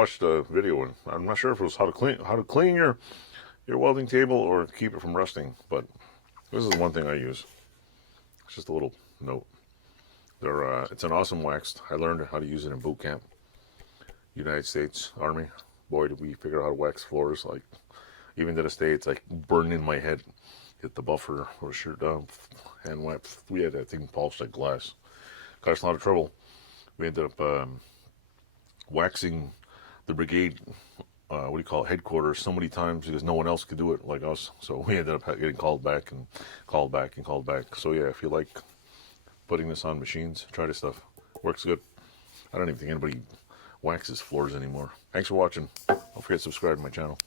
watched a video, and I'm not sure if it was how to clean your welding table or keep it from rusting, but this is one thing I use. It's just a little note. It's an awesome wax. I learned how to use it in boot camp. United States Army. Boy, did we figure out how to wax floors. Like, even to this day, it's like burning in my head. Hit the buffer or shirt down, hand wipes. We had that thing polished like glass. Got us in a lot of trouble. We ended up waxing the brigade, what do you call it, headquarters so many times because no one else could do it like us. So we ended up getting called back and called back and called back. So yeah, if you like putting this on machines, try this stuff. Works good. I don't even think anybody waxes floors anymore. Thanks for watching. Don't forget to subscribe to my channel.